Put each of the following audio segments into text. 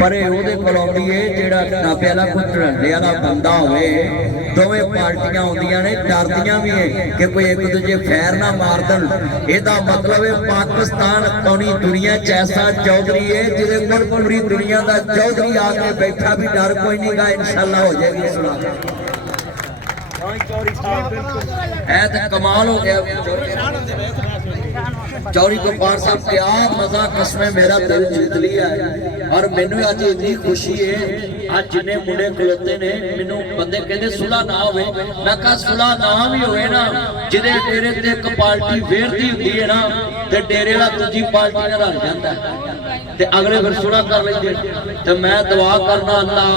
पर ਉਹਦੇ ਕੋਲ ਆਉਂਦੀ ਏ ਜਿਹੜਾ ਨਾਪੇ ਵਾਲਾ ਕੋਈ ਢਰੰਡੇ ਵਾਲਾ ਬੰਦਾ ਹੋਵੇ ਦੋਵੇਂ ਪਾਰਟੀਆਂ ਆਉਂਦੀਆਂ ਨੇ ਡਰਦੀਆਂ ਵੀ ਏ ਕਿ ਕੋਈ ਇੱਕ ਦੂਜੇ ਫੈਰ ਨਾ ਮਾਰ ਦੇਣ ਇਹਦਾ मतलब है पाकिस्तान कौनी दुनिया च ऐसा चौधरी है जिहदे कोल पूरी दुनिया का चौधरी आके बैठा भी डर कोई नहीं गा इंशाअल्लाह हो जाएगी सलाह है तो कमाल हो गया चौधरी गोपाल साहब क्या मजा कसम मेरा दिल जीत लिया है और मैनू अज इतनी खुशी है आज जिन्ने मुंडे खलोते ने मैनू बंदे कहते सुलह ना होवे मैं कहा सुलह ना भी होवे ना जिहदे डेरे ते एक पार्टी वेरदी हुंदी है ना ते डेरे वाला दूजी पार्टी नाल हट जांदा ते अगले फिर सुलह कर लैंदे ते मैं दुआ करना अल्लाह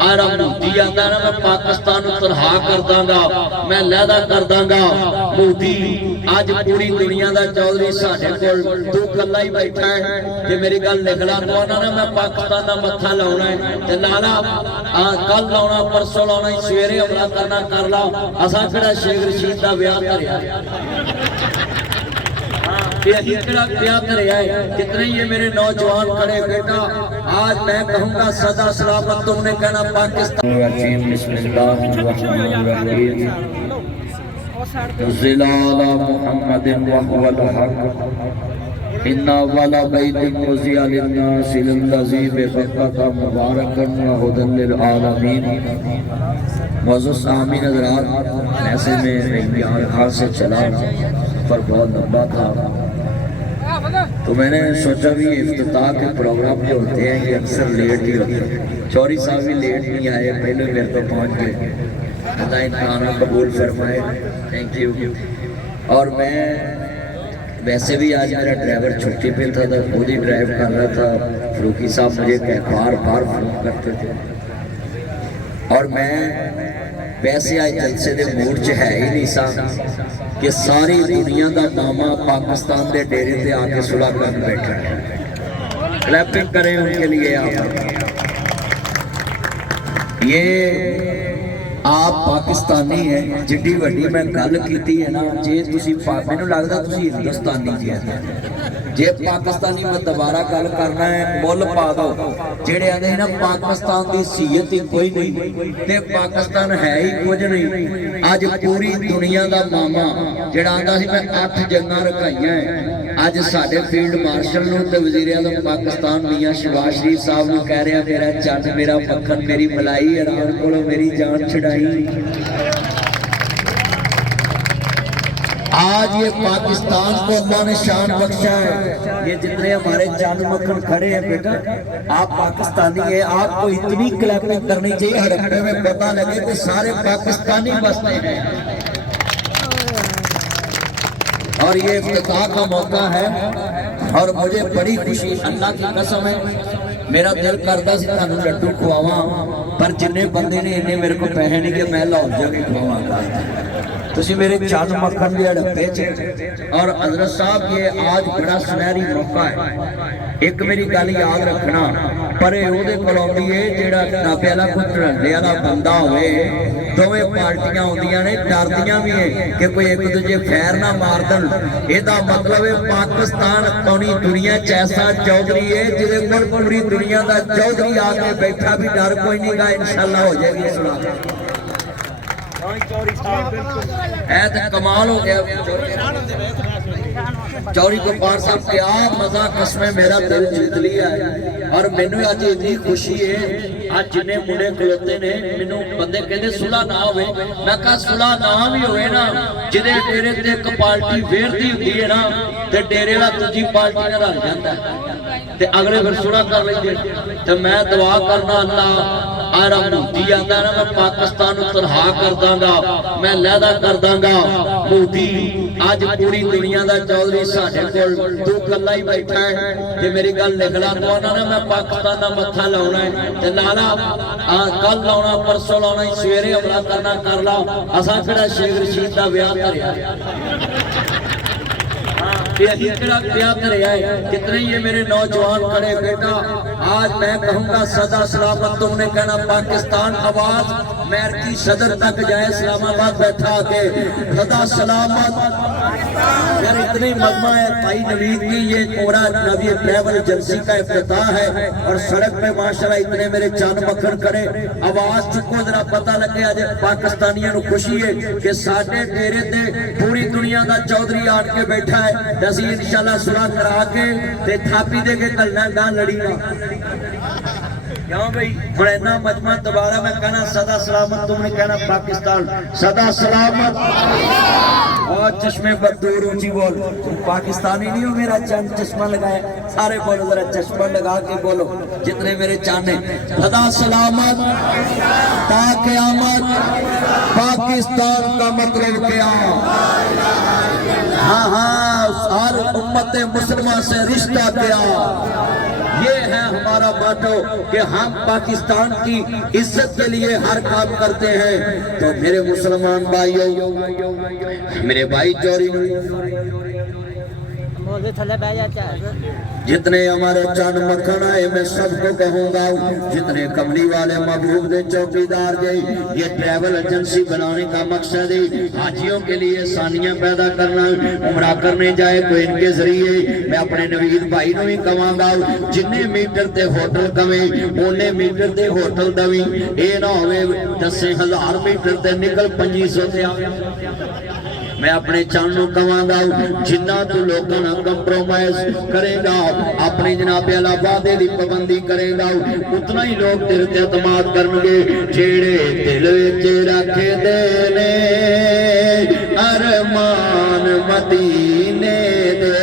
आरा मोदी आंदा ना मैं पाकिस्तान नूं तरहा कर दांगा मैं लैदा कर दांगा मोदी आज पूरी दुनिया का चौधरी साडे कोल दो कल्ला ही बैठा है ते मेरी गल लिख ला तो ना मैं पाकिस्तान का मत्था लाउणा है ते लाला कल लाउणा परसों लाउणा सवेरे हमला करना कर ला असां किहड़ा शेख रशीद दा ब्याह करया कितने ये मेरे नौजवान खड़े बेटा आज मैं कहूँगा सदा सलामत तुमने कहना पाकिस्तान इन्ना वाला बैतिन मुज़िया लिन्नास लल्लज़ी बिबक्का मुबारकन व हुदन लिल आलमीन मौजूद आमीन हज़रात ऐसे में बयान हाल से चला पर बहुत लंबा था तो मैंने सोचा भी इफ्तिताह के प्रोग्राम जो होते हैं ये अक्सर लेट ही होते हैं चौधरी साहब भी लेट नहीं आए पहले मेरे को पहुंच गए अल्लाह इनका कबूल फरमाए थैंक यू और मैं वैसे भी आज मेरा ड्राइवर छुट्टी पे था तो खुद ही ड्राइव कर रहा था फरूकी साहब मुझे बार बार फोन करते थे और मैं वैसे आज जलसे के मूड च है ही नहीं सा कि सारी दुनिया का मामा पाकिस्तान के डेरे से आके सुलह कर बैठा है क्लैपिंग करें उनके लिए ये आप पाकिस्तानी है जिड्डी वड्डी मैं गल की है ना जे तुसी मैनू लगदा तुसी हिंदुस्तानी जी है जे पाकिस्तानी मैं दोबारा गल करना है मुल पा दो जेड़े आंदे ना पाकिस्तान की सीयत ही कोई नहीं ते पाकिस्तान है ही कुछ नहीं अज पूरी दुनिया का मामा जेड़ा आंदा सी मैं 8 जंगां रखाइयां अज साडे फील्ड मार्शल नूं ते वजीर आज़म पाकिस्तान मियां शहबाज शरीफ साहब नूं कह रहा मेरा चंद मेरा मक्खन मेरी मलाई ईरान कोलों मेरी जान छुड़ाई आज ये पाकिस्तान को अल्लाह ने शान बख्शा है ये जितने हमारे जान मक्खन खड़े हैं बेटा आप पाकिस्तानी है आपको इतनी क्लैपिंग करनी चाहिए हड़प्पे में पता लगे कि सारे पाकिस्तानी बसते हैं और ये इफ्तिताह का मौका है और मुझे बड़ी खुशी अल्लाह की कसम है मेरा दिल करता सी तुहानू लड्डू खवावां पर जिन्ने बंदे ने इन्ने मेरे को पैसे नहीं कि मैं लाहौर जाके खवावांगा तुसी मेरे चंद मक्खन के हड़प्पे च और हजरत साहब ये आज बड़ा सुनहरी मौका है एक मेरी गल याद रखना पर ਉਹਦੇ ਕੋਲ ਆਉਂਦੀ ਏ ਜਿਹੜਾ ਨਾਪੇ ਵਾਲਾ ਕੋਈ ਢਰੰਡੇ ਵਾਲਾ ਬੰਦਾ ਹੋਵੇ ਦੋਵੇਂ ਪਾਰਟੀਆਂ ਆਉਂਦੀਆਂ ਨੇ ਡਰਦੀਆਂ ਵੀ ਏ ਕਿ ਕੋਈ ਇੱਕ ਦੂਜੇ ਫੈਰ ਨਾ ਮਾਰ ਦੇਣ ਇਹਦਾ मतलब है पाकिस्तान कौनी दुनिया च ऐसा चौधरी है जिहदे कोल पूरी दुनिया का चौधरी आके बैठा भी डर कोई नहीं गा इंशाअल्लाह हो जाएगी सलाह है तो कमाल हो गया चौधरी गोपाल साहब क्या मजा कसम मेरा दिल जीत लिया है और मैनू अज इतनी खुशी है आज जिन्ने मुंडे खलोते ने मैनू बंदे कहते सुलह ना होवे मैं कहा सुलह ना भी होवे ना जिहदे डेरे ते एक पार्टी वेरदी हुंदी है ना ते डेरे वाला दूजी पार्टी नाल हट जांदा ते अगले फिर सुलह कर लैंदे ते मैं दुआ करना अल्लाह आरा मोदी आंदा ना मैं पाकिस्तान नूं तरहा कर दांगा मैं लैदा कर दांगा मोदी आज पूरी दुनिया का चौधरी साडे कोल दो कल्ला ही बैठा है ते मेरी गल लिख ला तो ना मैं पाकिस्तान का मत्था लाउणा है ते लाला कल लाउणा परसों लाउणा सवेरे हमला करना कर ला असां किहड़ा शेख रशीद दा ब्याह करया कितने ये मेरे नौजवान खड़े बेटा आज मैं कहूँगा सदा सलामत तुमने कहना पाकिस्तान आवाज अमेरिकी सदर तक जाए इस्लामाबाद बैठा के सदा सलामत यार इतने मजमा है भाई नवीद की, ये कोरा नबी ट्रैवल एजेंसी का इफ्तिताह है और सड़क पे माशाल्लाह इतने मेरे चांद मक्खन करे। आवाज चुको जरा पता लगे आज पाकिस्तानियों को खुशी है कि साडे डेरे ते पूरी दुनिया का चौधरी आन के बैठा है। असी इंशाल्लाह सुलह करा के ते थापी दे के कलना ना लड़ी ना क्यों भाई। और इतना मजमा दोबारा मैं कहना सदा सलामत, तुमने कहना पाकिस्तान सदा सलामत। और चश्मे पर दूर ऊंची बोल, पाकिस्तानी नहीं हो मेरा चंद चश्मा लगाए, सारे बोलो जरा चश्मा लगा के बोलो जितने मेरे चांद सदा सलामत ता क़यामत। पाकिस्तान का मतलब क्या? हाँ हाँ, हर उम्मत मुसलमान से रिश्ता क्या? ये है हमारा मोटो कि हम पाकिस्तान की इज्जत के लिए हर काम करते हैं। तो मेरे मुसलमान भाइयों, मेरे भाई चोरी जितने हमारे चांद मक्खन आए मैं सबको कहूंगा, जितने कमली वाले महबूब दे चौकीदार गए, ये ट्रैवल एजेंसी बनाने का मकसद है हाजियों के लिए आसानियां पैदा करना। उमरा करने जाए तो इनके जरिए मैं अपने नवीद भाई को भी कहांगा, जिन्ने मीटर ते होटल कवे उन्ने मीटर ते होटल दवी, ये ना होवे 10,000 मीटर ते निकल 2500 ते आवे। मैं अपने चानू कहांगा, जिन्ना तू लोगों ना कंप्रोमाइज करेगा, अपनी जनाबे अला वादे दी पाबंदी करेगा, उतना ही लोग तेरे ते एतमाद करनगे। जेड़े दिल विच रखदे ने अरमान मदीने दे।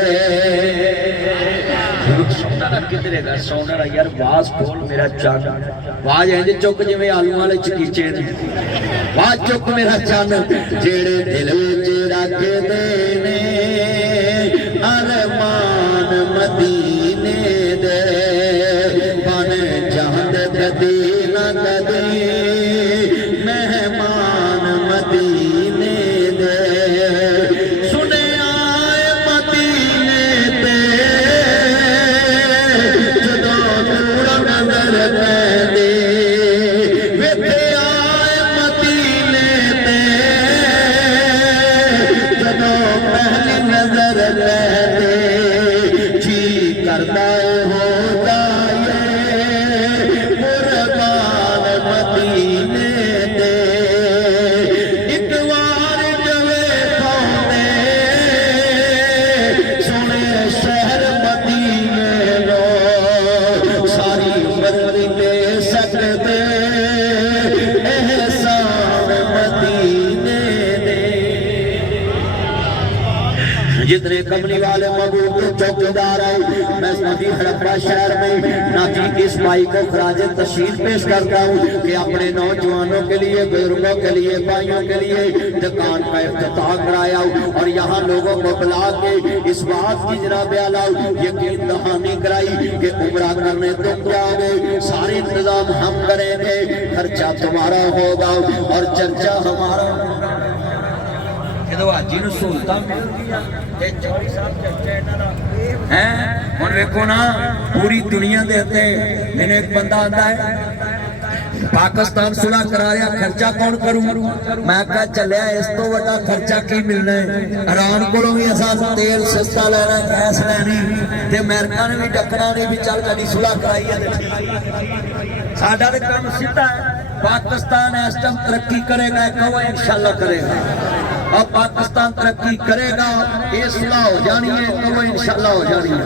किधरे गा सोना यार वाज बोल मेरा चन, वाज इंज चुक जिवें आलू वाले चकीचे ने, वाज चुक मेरा चन। जेड़े दिल विच रखदे ने अरमान मदीने दे, बन जांद कदी ना कदी मेहमान मदीने दे। सुने आए मदीने ते जदों दूर नजर पैंदे, वेखे आए मदीने ते जदों पहली नजर पैंदे। जी करदा हो जाए कुर्बान मदीने दे, एक बार जवे पाउंदे सोने शहर मदीने लो, सारी उम्र नहीं दे सकते एहसान मदीने दे। जितने कमली वाले महबूब के चौकीदार आए, मैं नदी हड़प्पा शहर में नाती इस भाई को खराजे तशरीफ पेश करता हूँ कि अपने नौजवानों के लिए, बुजुर्गों के लिए, भाइयों के लिए दुकान का इफ्तिताह कराया और यहाँ लोगों को बुला के इस बात की जनाब आला यकीन दहानी कराई कि उम्रा करने तुम जाओगे, सारे इंतजाम हम करेंगे, खर्चा तुम्हारा होगा और चर्चा हमारा। हाजी नूं सहूलतां मिलदियां ते चौधरी साहब चर्चा इन्हां दा है। हुण वेखो ना पूरी दुनिया दे उत्ते मैनूं एक बंदा आंदा है पाकिस्तान सुलह करा रहा, खर्चा कौन करूं? मैं कहा चलिया इस तो वड्डा खर्चा की मिलना है। ईरान कोलों भी असां तेल सस्ता लेना, गैस लैनी ते अमेरिका ने भी डकना नहीं भी चल कदी सुलह कराई है ते ठीक। साडा ते काम सीधा है। पाकिस्तान इस टाइम तरक्की करेगा, कहो इंशाल्लाह करेगा, और पाकिस्तान तरक्की करेगा, ये सुलह हो जानी है, कहो इंशाल्लाह हो जानी है।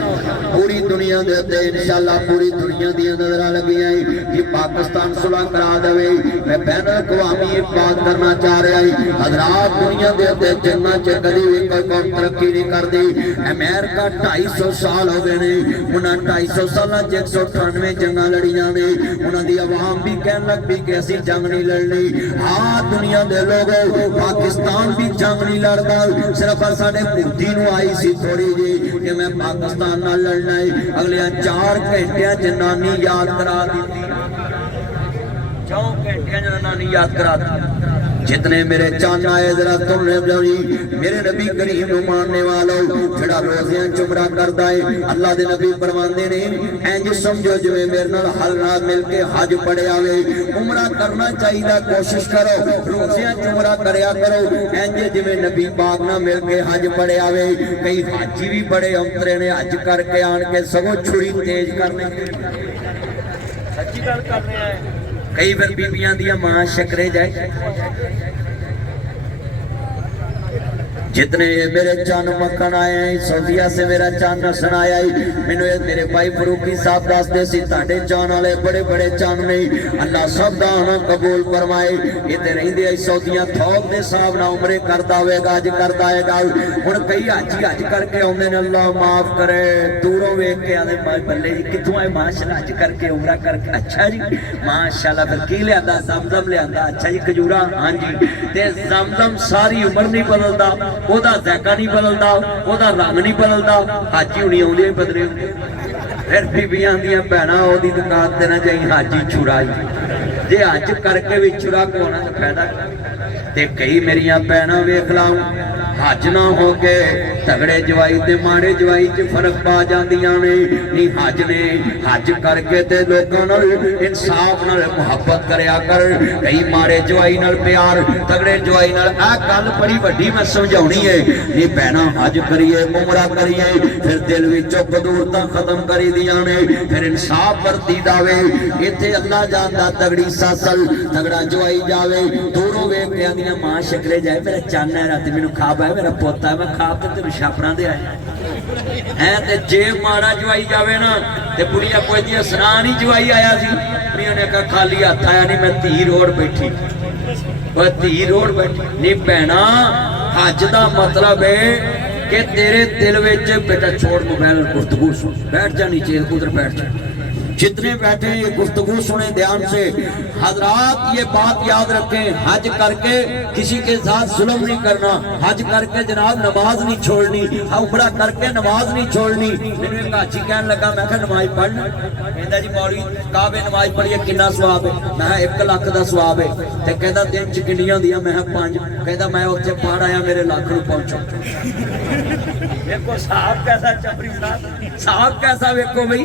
पूरी दुनिया दे उत्ते इंशाल्लाह पूरी दुनिया दी नजरां लगियां कि पाकिस्तान सुलह करा देवे। मैं बैन अक़वामी एक बात करना चाह रहा है, हज़रात दुनिया दे उत्ते जंगां च कदी भी कोई कौम तरक्की नहीं करदी। अमेरिका 250 साल हो गए ने, उन्हां 250 सालां च 198 जंगां लड़ियां ने, उन्हां दी आवाम भी कहन लग पई कि असीं जंग नहीं लड़नी। हाँ दुनिया दे लोगों, पाकिस्तान भी जंग नहीं लड़दा, सिर्फ साडे बुद्धि नूं आई सी थोड़ी जी कि मैं पाकिस्तान नाल लड़ना है। अगले 4 घंटे जनानी याद करा दी, 4 घंटे जनानी याद करा दी। जितने मेरे चान आए जरा तुमने मेरे नबी करीम नु मानने वालों जड़ा रोज़ियां चुमरा करदा है अल्लाह दे नबी फरमांदे ने इंज समझो जिवें मेरे नाल हल रात मिल के हज पढ़िया वे उमरा करना चाहिए कोशिश करो रोज़ियां चुमरा करया करो इंज जिवें नबी पाक नाल मिल के हज पढ़िया वे कई हाजी भी बड़े अंतरे ने हज करके आन के सगों छुरी तेज करने सच्ची गल कर रहे हैं कई बार बीबियां दियां मां शकरे जाए जितने मेरे चन मक्खन आए सऊदीया से मेरा चन नसन आया मैनू मेरे भाई फरूकी साहब दसदे सी तुहाडे चान वाले बड़े बड़े चन ने अल्लाह सब दा आना कबूल फरमाए इत्थे रहिंदे आई सऊदीया थौक दे हिसाब नाल उमरे करदा होवेगा अज करदा होएगा हुण कई हाजी हज करके आउंदे ने अल्लाह माफ करे दूरों वेख के आंदे भाई बल्ले जी कित्थों आए माशाअल्लाह हज करके उमरा करके अच्छा जी माशाअल्लाह फिर की लियांदा ज़मज़म लियांदा अच्छा जी खजूरा हां जी ते ज़मज़म सारी उम्र नहीं बदलदा ओदा ज़ायका नहीं बदलदा ओदा रंग नहीं बदलदा हाजी हुणी आउंदे बदले फिर बीबियां दियां भैणां ओदी दुकान ते ना जाई हाजी छुराई जे हज करके भी छुरा कोना तो फायदा ते कई मेरियां भैणां वेख लाऊं हज ना हो के तगड़े जवाई ते माड़े जवाई च फर्क पा जांदियां ने नी हज ने हज करके ते लोकां नाल इंसाफ नाल मुहब्बत करया कर कई माड़े जवाई नाल प्यार तगड़े जवाई नाल आ गल बड़ी वड्डी मैं समझाउणी है नी भैणा हज करिए उमरा करिए फिर दिल विचों बदूरतां खत्म करी दियां ने फिर इंसाफ वरती जावे इत्थे अल्लाह जानदा तगड़ी सासल तगड़ा जवाई जावे दूरों वेख के आंदियां मां शकरे जाए मेरा चन है राती मैनूं खा पाए मेरा पोता मैं खा के तेन छापना दे आए हैं ते जे माड़ा जवाई जावे ना ते बुढ़िया कोई दी सनान ही जवाई आया सी बुढ़िया ने कहा खाली हथ आया नहीं मैं धी रोड बैठी और धी रोड बैठी नहीं भैणा हज दा मतलब है कि तेरे दिल विच बेटा छोड़ मोबाइल गुफ्तगू सुन बैठ जा नीचे उधर बैठ जा जितने बैठे ये गुफ्तगू सुने ध्यान से हजरात ये बात याद रखें हज करके किसी के साथ जुल्म नहीं करना हज करके जनाब नमाज नहीं छोड़नी उमरा करके नमाज नहीं छोड़नी मैंने एक हाजी कहन लगा मैं नमाज पढ़ना कहता जी मौलवी काबे नमाज पढ़िए कितना सवाब है मैं 1 लाख का सवाब है ते कहता दिन च किन्नियां होंदियां मैं 5 कहता मैं उत्थे पढ़ आया मेरे लाख नूं पहुंचो देखो साहब कैसा चपरी साहब कैसा देखो भाई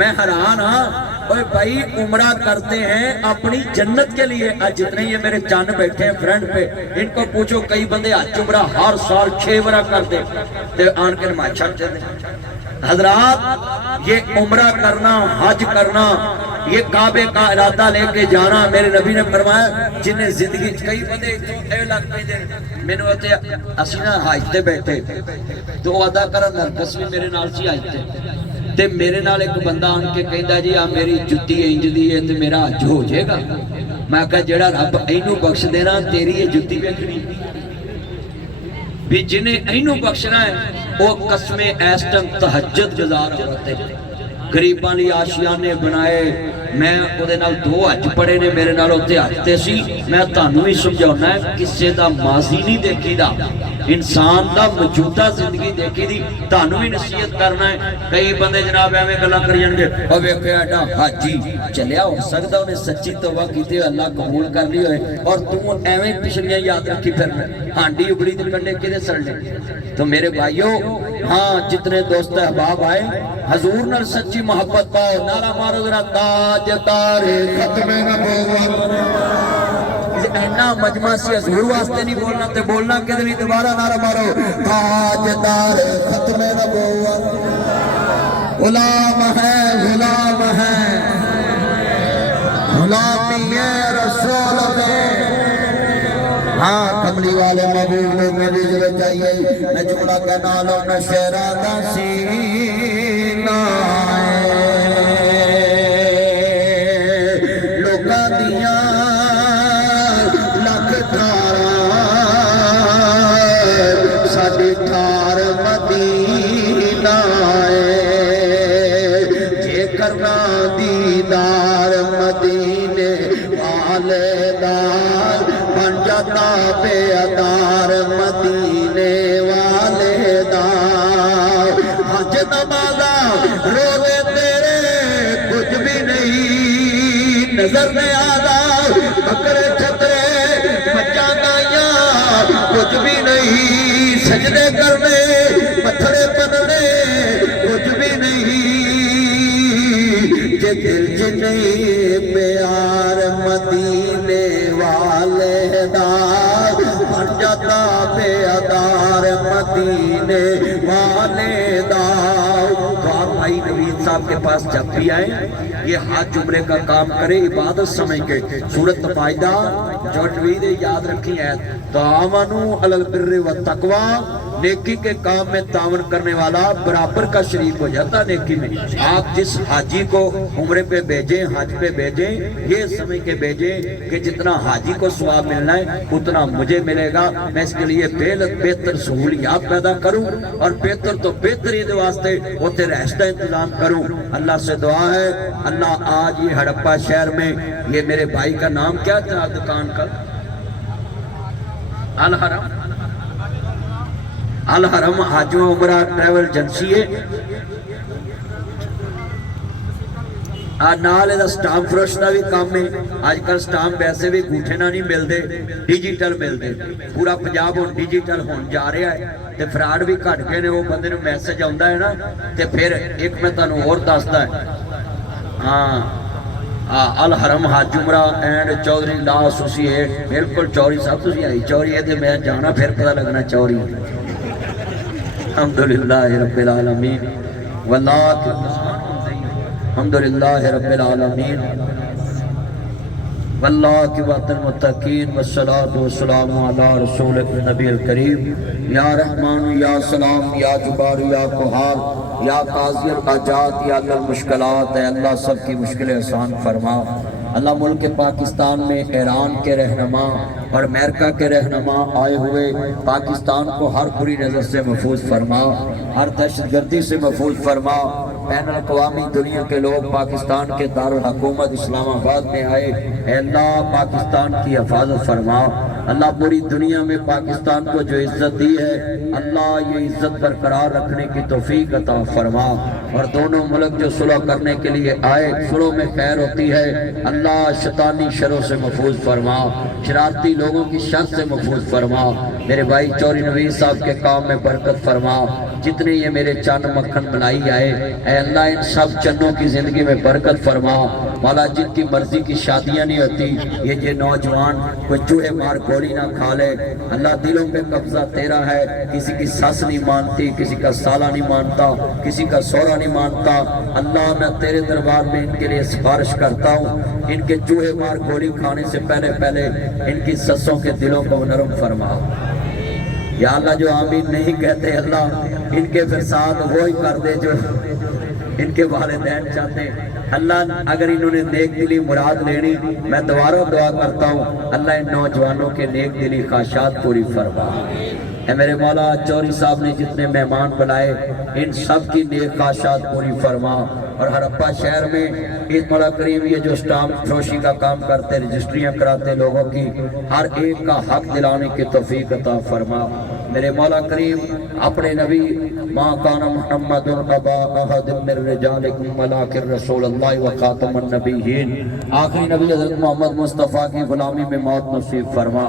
मैं हैरान और भाई उमरा करते हैं अपनी जन्नत के लिए आज जितने ये मेरे चन बैठे हैं फ्रेंड पे इनको पूछो कई बंदे हज उमरा हर साल 6 बार करते ते आन के नमाज छड़ देते हजरात ये उमरा करना हज करना ये काबे का इरादा लेके जाना मेरे नबी ने फरमाया जिन्हें जिंदगी कई बंदे इत्थों लग पे मैनू उत्ते असीं ना हज ते बैठे तो अदा कर नरकस भी मेरे नाल सी हज ते मेरे नाल एक बंदा आन के कहंदा जी आ मेरी जुत्ती इंज दी है ते मेरा हज हो जाएगा मैं कहा जेड़ा रब इनू बख्श देना तेरी ये जुत्ती वेखनी भी जिन्हें इनू बख्शना है वो कसमे इस टाइम तहज्जुद गुजार औरत है गरीबां लई आशियाने बनाए मैं ओदे नाल 2 हज पढ़े ने मेरे नाल उत्ते हज ते सी मैं तुहानू भी समझाउणा है किसे दा माजी नहीं देखीदा इंसान दा मौजूदा जिंदगी देखी दी तुहानू भी नसीहत करना है कई बंदे जनाब एवें गल्लां करी जाणगे ओ वेखो एडा हाजी चलिया हो सकदा उन्हें सच्ची तौबा कीती अल्लाह कबूल कर ली होए और तू एवें पिछलियां याद रखी फिर हांडी उबड़ी दे कंडे किदे सड़ने तो मेरे भाइयों हाँ जितने दोस्त अहबाब आए हजूर नाल सच्ची मोहब्बत पाओ नारा मारो जरा ताजदारे खत्मे नबूवत इन्ना मजमा से हजूर वास्ते नहीं बोलना ते बोलना किदे नहीं दोबारा नारा मारो ताजदारे खत्मे नबूवत गुलाम है गुलामी है रसूल के हाँ कमली वाले महबूब ने मेरी जरूरत चाहिए मैं जुमला का नालो न शेरा दा सीना लोका दिया लख थारा साडी थार मदीना जे करना दीदार मदीने वाले दार बन जाता बेअदार मदीने वाले दार हज नमाजा रोवे तेरे कुछ भी नहीं नजर में आता बकरे छतरे बच्चा کچھ بھی نہیں، سجدے کرنے پتھرے بننے کچھ بھی نہیں، جے دل چ نہیں پیار مدینے والے دا بن جاتا بے ادار مدینے والے دا۔ تو آپ بھائی نوید صاحب کے پاس جب بھی آئیں یہ حج عمرے کا کام کرے عبادت سمجھ کے، سورۃ فائدہ جو نوید یاد رکھی ہے، تعاونوا علی البر والتقوی، نیکی کے کام میں تعاون کرنے والا برابر کا شریک ہو جاتا نیکی میں۔ آپ جس حاجی کو عمرے پہ بھیجیں، حج پہ بھیجیں، یہ سمجھ کے بھیجیں کہ جتنا حاجی کو ثواب ملنا ہے اتنا مجھے ملے گا، میں اس کے لیے بہتر سہولیات پیدا کروں اور بہتر تو بہتر عید واسطے ہوتے رہشتہ انتظام کروں۔ اللہ سے دعا ہے اللہ آج یہ ہڑپا شہر میں، یہ میرے بھائی کا نام کیا تھا دکان کا؟ الحرم، الحرم حج و عمرہ ٹریول ایجنسی ہے، نال دا سٹامپ فروش دا بھی کام ہے۔ آج کل سٹامپ ویسے بھی گوٹھے نہ نہیں ملتے، ڈیجیٹل ملتے، پورا پنجاب ہوں ڈیجیٹل ہون جا رہا ہے تے فراڈ بھی گھٹ گئے نے۔ وہ بندے نوں میسج آندا ہے نا تے پھر ایک میں تانوں اور دسدا ہے، ہاں الحرم حج عمرہ اینڈ چودھری لا ایسوسیٹ، بالکل چوری صاحب تسی آئی چوری ہے تے میں جانا پھر پتہ لگنا چوری۔ الحمدللہ رب العالمین واللہ الحمدللہ رب العالمین والعاقبۃ للمتقین والصلاۃ والسلام علی رسول النبی الکریم۔ یا رحمان یا سلام یا جبار یا قہار یا قاضی الحاجات یا حل المشکلات، اے اللہ سب کی مشکلیں آسان فرما۔ اللہ ملک پاکستان میں ایران کے رہنما اور امریکہ کے رہنما آئے ہوئے پاکستان کو ہر بری نظر سے محفوظ فرما، ہر دہشت گردی سے محفوظ فرما۔ بین الاقوامی دنیا کے لوگ پاکستان کے دارالحکومت اسلام آباد میں آئے، اے اللہ پاکستان کی حفاظت فرما۔ اللہ پوری دنیا میں پاکستان کو جو عزت دی ہے اللہ یہ عزت برقرار رکھنے کی توفیق عطا فرما، اور دونوں ملک جو صلح کرنے کے لیے آئے صلح میں خیر ہوتی ہے، اللہ شیطانی شروں سے محفوظ فرما، شرارتی لوگوں کی شر سے محفوظ فرما۔ میرے بھائی چوری نوید صاحب کے کام میں برکت فرما، جتنے یہ میرے چند مکھن بنائی آئے اے اللہ ان سب چنوں کی زندگی میں برکت فرما۔ مولا جن کی مرضی کی شادیاں نہیں ہوتی، یہ نوجوان کوئی چوہے مار گولی نہ کھا لے، اللہ دلوں پہ قبضہ تیرا ہے، کسی کی ساس نہیں مانتی، کسی کا سالہ نہیں مانتا، کسی کا سورا نہیں مانتا، اللہ میں تیرے دربار میں ان کے لیے سفارش کرتا ہوں، ان کے چوہے مار گولی کھانے سے پہلے ان کی سسوں کے دلوں کو نرم فرما۔ یا اللہ جو آمین نہیں کہتے اللہ ان کے فساد وہی کر دے جو ان کے والدین چاہتے ہیں۔ اللہ اگر انہوں نے نیک دلی مراد لینی، میں دوبارہ دعا کرتا ہوں اللہ ان نوجوانوں کے نیک دلی خواہشات پوری فرما۔ اے میرے مولا چوری صاحب نے جتنے مہمان بلائے ان سب کی نیک خواہشات پوری فرما، اور ہڑپا شہر میں اس مولا کریم یہ جو سٹامپ فروشی کا کام کرتے رجسٹریاں کراتے لوگوں کی ہر ایک کا حق دلانے کی توفیق عطا فرما۔ میرے مولا کریم اپنے نبی ما کان محمد ابا احد من رجالکم ولکن رسول اللہ وخاتم النبیین، آخری نبی حضرت محمد مصطفیٰ کی غلامی میں موت نصیب فرما۔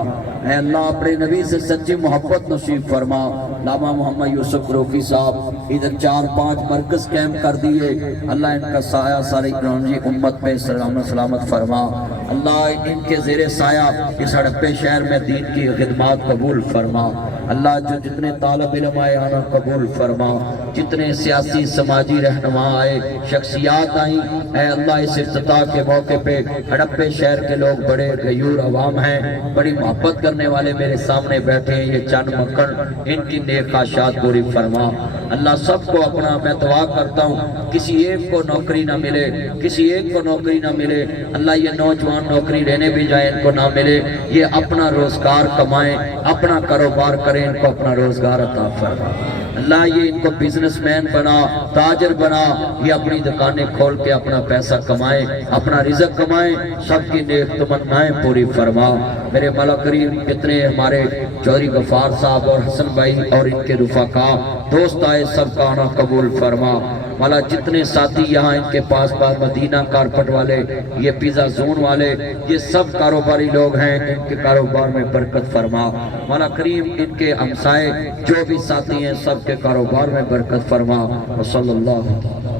اے اللہ اپنے نبی سے سچی محبت نصیب فرما۔ علامہ محمد یوسف روفی صاحب ادھر 4-5 مرکز کیمپ کر دیے، اللہ ان کا سایہ ساری گرانجی امت پہ سلامت فرما۔ اللہ ان کے زیر سایہ اس ہڑپے شہر میں دین کی خدمات قبول فرما۔ اللہ جو جتنے طالب علم آئے آنا قبول فرما، جتنے سیاسی سماجی رہنما آئے شخصیات آئیں، اے اللہ اس افتتاح کے موقع پہ ہڑپے شہر کے لوگ بڑے غیور عوام ہیں، بڑی محبت کرنے والے میرے سامنے بیٹھے ہیں، یہ چند مکھن ان کی نیک خواہشات پوری فرما۔ اللہ سب کو اپنا میں دعا کرتا ہوں کسی ایک کو نوکری نہ ملے، کسی ایک کو نوکری نہ ملے، اللہ یہ نوجوان نوکری لینے بھی جائے ان کو نہ ملے، یہ اپنا روزگار کمائیں، اپنا کاروبار کریں، ان کو اپنا روزگار عطا فرما۔ اللہ یہ ان کو بزنس مین بنا، تاجر بنا، یہ اپنی دکانیں کھول کے اپنا پیسہ کمائیں، اپنا رزق کمائیں، سب کی نیک تمنائیں پوری فرما۔ میرے مولا کریم کتنے ہمارے چوری غفار صاحب اور حسن بھائی اور ان کے رفقا دوست آئے، سب کا آنا قبول فرما۔ مولا جتنے ساتھی یہاں ان کے پاس مدینہ کارپٹ والے، یہ پیزا زون والے، یہ سب کاروباری لوگ ہیں، ان کے کاروبار میں برکت فرما مولا کریم، ان کے ہمسائے جو بھی ساتھی ہیں سب کے کاروبار میں برکت فرما۔ وصلی اللہ